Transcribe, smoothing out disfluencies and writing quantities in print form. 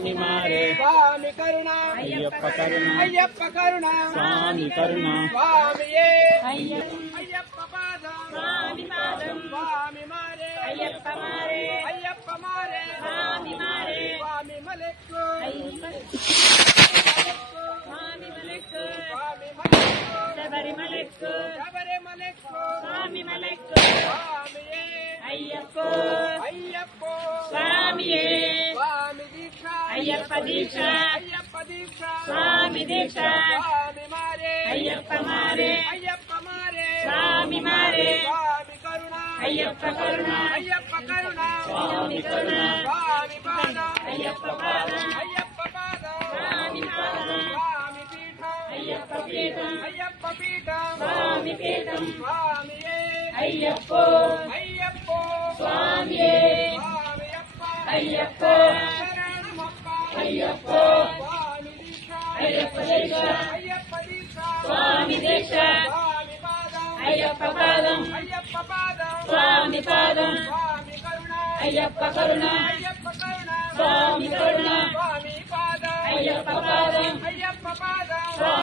స్వామి మారే స్వామి కరుణ అయ్యప్ప కరుణ అయ్యప్ప కరుణ స్వామి కరుణ స్వామియే అయ్యప్ప పాదం స్వామి పాదం స్వామి మారే అయ్యప్ప మారే అయ్యప్ప మారే స్వామి మారే స్వామి మలెక్కు స్వామి మలెక్కు స్వామి మలెక్కు శబరిమలెక్కు శబరిమలెక్కు స్వామి మలెక్కు స్వామియే అయ్యప్ప అయ్యప్ప స్వామియే స్వామి దీక్ష అయ్యప్ప దీక్ష అయ్యప్ప దీక్ష స్వామి దీక్ష స్వామి మారే అయ్యప్ప మారే అయ్యప్ప మారే స్వామి మారే స్వామి కరుణ అయ్యప్ప కరుణ అయ్యప్ప కరుణ స్వామి కరుణ స్వామి పాదం అయ్యప్ప పాదం అయ్యప్ప పాదం స్వామి పాదం స్వామి పీఠం అయ్యప్ప పీఠం అయ్యప్ప పీఠం స్వామి పీఠం స్వామియే అయ్యప్ప అయ్యప్ప స్వామియే స్వామియప్ప అయ్యప్ప శరణమప్ప అయ్యప్ప స్వామి దీక్ష అయ్యప్ప దీక్ష అయ్యప్ప దీక్ష స్వామి దీక్ష స్వామి పాదం అయ్యప్ప పాదం అయ్యప్ప పాదం స్వామి పాదం స్వామి కరుణ అయ్యప్ప కరుణ అయ్యప్ప